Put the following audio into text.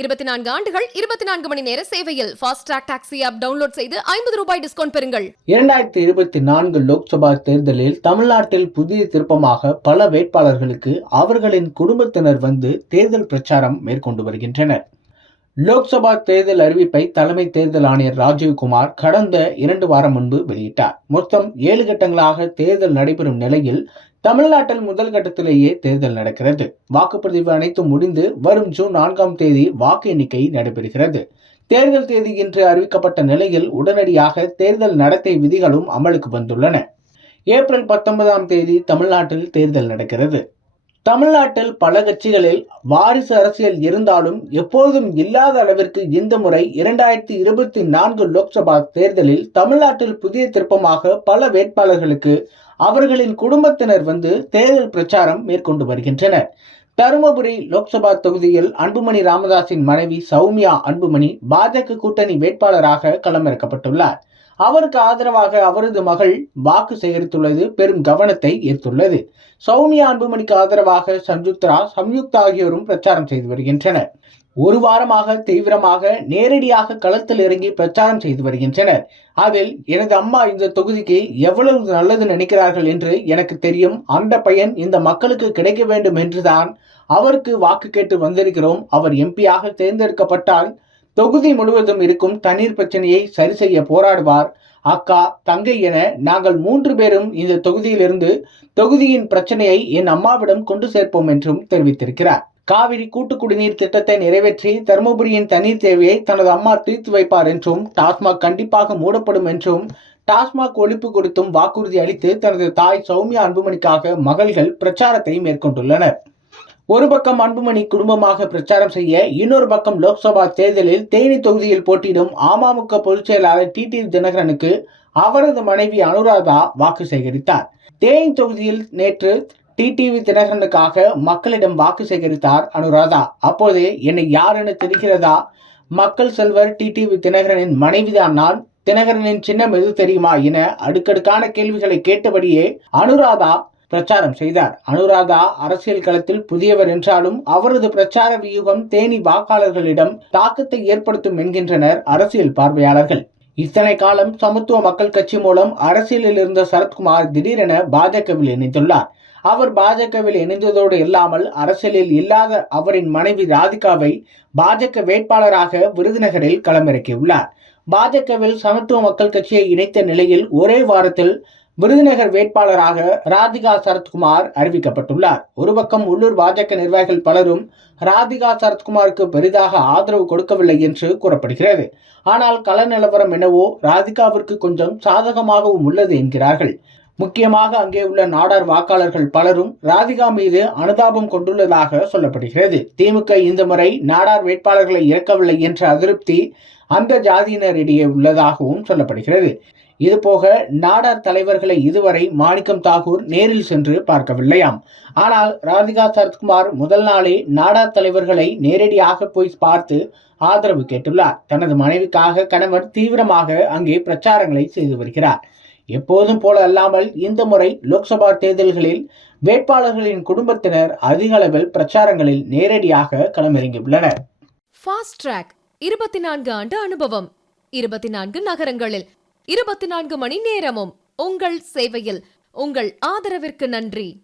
இருபத்தி நான்கு ஆண்டுகள் இருபத்தி நான்கு மணி நேர சேவையில் ஃபாஸ்ட் டாக்ஸி ஆப் டவுன்லோட் செய்து ஐம்பது ரூபாய் டிஸ்கவுண்ட் பெறுங்கள். இரண்டாயிரத்தி இருபத்தி நான்கு லோக்சபா தேர்தலில் தமிழ்நாட்டில் புதிய திருப்பமாக பல வேட்பாளர்களுக்கு அவர்களின் குடும்பத்தினர் வந்து தேர்தல் பிரச்சாரம் மேற்கொண்டு வருகின்றனர். லோக்சபா தேர்தல் அறிவிப்பை தலைமை தேர்தல் ஆணையர் ராஜீவ்குமார் கடந்த இரண்டு வாரம் முன்பு வெளியிட்டார். மொத்தம் ஏழு கட்டங்களாக தேர்தல் நடைபெறும் நிலையில் தமிழ்நாட்டில் முதல் கட்டத்திலேயே தேர்தல் நடக்கிறது. வாக்குப்பதிவு அனைத்தும் முடிந்து வரும் ஜூன் நான்காம் தேதி வாக்கு எண்ணிக்கை நடைபெறுகிறது. தேர்தல் தேதி இன்று அறிவிக்கப்பட்ட நிலையில் உடனடியாக தேர்தல் நடத்தை விதிகளும் அமலுக்கு வந்துள்ளன. ஏப்ரல் பத்தொன்பதாம் தேதி தமிழ்நாட்டில் தேர்தல் நடக்கிறது. தமிழ்நாட்டில் பல கட்சிகளில் வாரிசு அரசியல் இருந்தாலும் எப்போதும் இல்லாத அளவிற்கு இந்த முறை இரண்டாயிரத்தி இருபத்தி நான்கு லோக்சபா தேர்தலில் தமிழ்நாட்டில் புதிய திருப்பமாக பல வேட்பாளர்களுக்கு அவர்களின் குடும்பத்தினர் வந்து தேர்தல் பிரச்சாரம் மேற்கொண்டு வருகின்றனர். தருமபுரி லோக்சபா தொகுதியில் அன்புமணி ராமதாஸின் மனைவி சௌமியா அன்புமணி பாஜக கூட்டணி வேட்பாளராக களமிறக்கப்பட்டுள்ளார். அவருக்கு ஆதரவாக அவரது மகள் வாக்கு சேகரித்துள்ளது பெரும் கவனத்தை ஈர்த்துள்ளது. சௌமியா அன்புமணிக்கு ஆதரவாக சம்யுக்தா சம்யுக்தா ஆகியோரும் பிரச்சாரம் செய்து வருகின்றனர். ஒரு வாரமாக தீவிரமாக நேரடியாக களத்தில் இறங்கி பிரச்சாரம் செய்து வருகின்றனர். அதில் எனது அம்மா இந்த தொகுதிக்கு எவ்வளவு நல்லது நினைக்கிறார்கள் என்று எனக்கு தெரியும். அந்த பையன் இந்த மக்களுக்கு கிடைக்க வேண்டும் என்றுதான் அவருக்கு வாக்கு கேட்டு வந்திருக்கிறோம். அவர் எம்பியாக தேர்ந்தெடுக்கப்பட்டால் தொகுதி முழுவதும் இருக்கும் தண்ணீர் பிரச்சனையை சரி செய்ய போராடுவார். அக்கா தங்கை என நாங்கள் மூன்று பேரும் இந்த தொகுதியிலிருந்து தொகுதியின் பிரச்சனையை என் அம்மாவிடம் கொண்டு சேர்ப்போம் என்றும் தெரிவித்திருக்கிறார். காவிரி கூட்டு குடிநீர் திட்டத்தை நிறைவேற்றி தருமபுரியின் தண்ணீர் தேவையை தனது அம்மா தீர்த்து வைப்பார் என்றும் டாஸ்மாக் கண்டிப்பாக மூடப்படும் என்றும் டாஸ்மாக் ஒழிப்பு குறித்தும் வாக்குறுதி அளித்து தனது தாய் சௌமியா அன்புமணிக்காக மகள்கள் பிரச்சாரத்தை மேற்கொண்டுள்ளனர். ஒரு பக்கம் அன்புமணி குடும்பமாக பிரச்சாரம் செய்ய இன்னொரு பக்கம் லோக்சபா தேர்தலில் தேனி தொகுதியில் போட்டியிடும் அமமுக பொதுச் செயலாளர் டி. டி. தினகரனுக்கு அவரது மனைவி அனுராதா வாக்கு சேகரித்தார். தேனி தொகுதியில் நேற்று டிடிவி தினகரனுக்காக மக்களிடம் வாக்கு சேகரித்தார் அனுராதா. அப்போது என்னை யார் என தெரிகிறதா? மக்கள் செல்வர் டிடிவி தினகரனின் மனைவிதான் நான். தினகரனின் சின்னம் எது தெரியுமா என அடுக்கடுக்கான கேள்விகளை கேட்டபடியே அனுராதா பிரச்சாரம் செய்தார். அனுராதா அரசியல் களத்தில் புதியவர் என்றாலும் அவரது பிரச்சார வியூகம் தேனி வாக்காளர்களிடம் தாக்கத்தை ஏற்படுத்தும் என்கின்றனர் அரசியல் பார்வையாளர்கள். இத்தனை காலம் சமத்துவ மக்கள் கட்சி மூலம் அரசியலில் இருந்த சரத்குமார் திடீரென பாஜகவில் இணைந்துள்ளார். அவர் பாஜகவில் இணைந்ததோடு இல்லாமல் அரசியலில் இல்லாத அவரின் மனைவி ராதிகாவை பாஜக வேட்பாளராக விருதுநகரில் களமிறக்கியுள்ளார். பாஜகவில் சமத்துவ மக்கள் கட்சியை இணைத்த நிலையில் ஒரே வாரத்தில் விருதுநகர் வேட்பாளராக ராதிகா சரத்குமார் அறிவிக்கப்பட்டுள்ளார். ஒரு பக்கம் உள்ளூர் பாஜக நிர்வாகிகள் பலரும் ராதிகா சரத்குமாருக்கு பெரிதாக ஆதரவு கொடுக்கவில்லை என்று கூறப்படுகிறது. ஆனால் கள நிலவரம் என்னவோ ராதிகாவிற்கு கொஞ்சம் சாதகமாகவும் உள்ளது என்கிறார்கள். முக்கியமாக அங்கே உள்ள நாடார் வாக்காளர்கள் பலரும் ராதிகா மீது அனுதாபம் கொண்டுள்ளதாக சொல்லப்படுகிறது. திமுக இந்த முறை நாடார் வேட்பாளர்களை இறக்கவில்லை என்ற அதிருப்தி அந்த ஜாதியினரிடையே உள்ளதாகவும் சொல்லப்படுகிறது. இதுபோக நாடார் தலைவர்களை இதுவரை மாணிக்கம் தாகூர் நேரில் சென்று பார்க்கவில்லையாம். ஆனால் ராதிகா சரத்குமார் முதல் நாளே நாடார் தலைவர்களை நேரடியாக போய் பார்த்து ஆதரவு கேட்டுள்ளார். தனது மனைவிக்காக கணவர் தீவிரமாக அங்கே பிரச்சாரங்களை செய்து வருகிறார். எப்போதும் போல அல்லாமல் இந்த முறை லோக்சபா தேர்தல்களில் வேட்பாளர்களின் குடும்பத்தினர் அதிக அளவில் பிரச்சாரங்களில் நேரடியாக களமிறங்கியுள்ளனர். ஃபாஸ்ட் ட்ராக் இருபத்தி நான்கு ஆண்டு அனுபவம். இருபத்தி நான்கு நகரங்களில். இருபத்தி நான்கு மணி நேரமும் உங்கள் சேவையில். உங்கள் ஆதரவிற்கு நன்றி.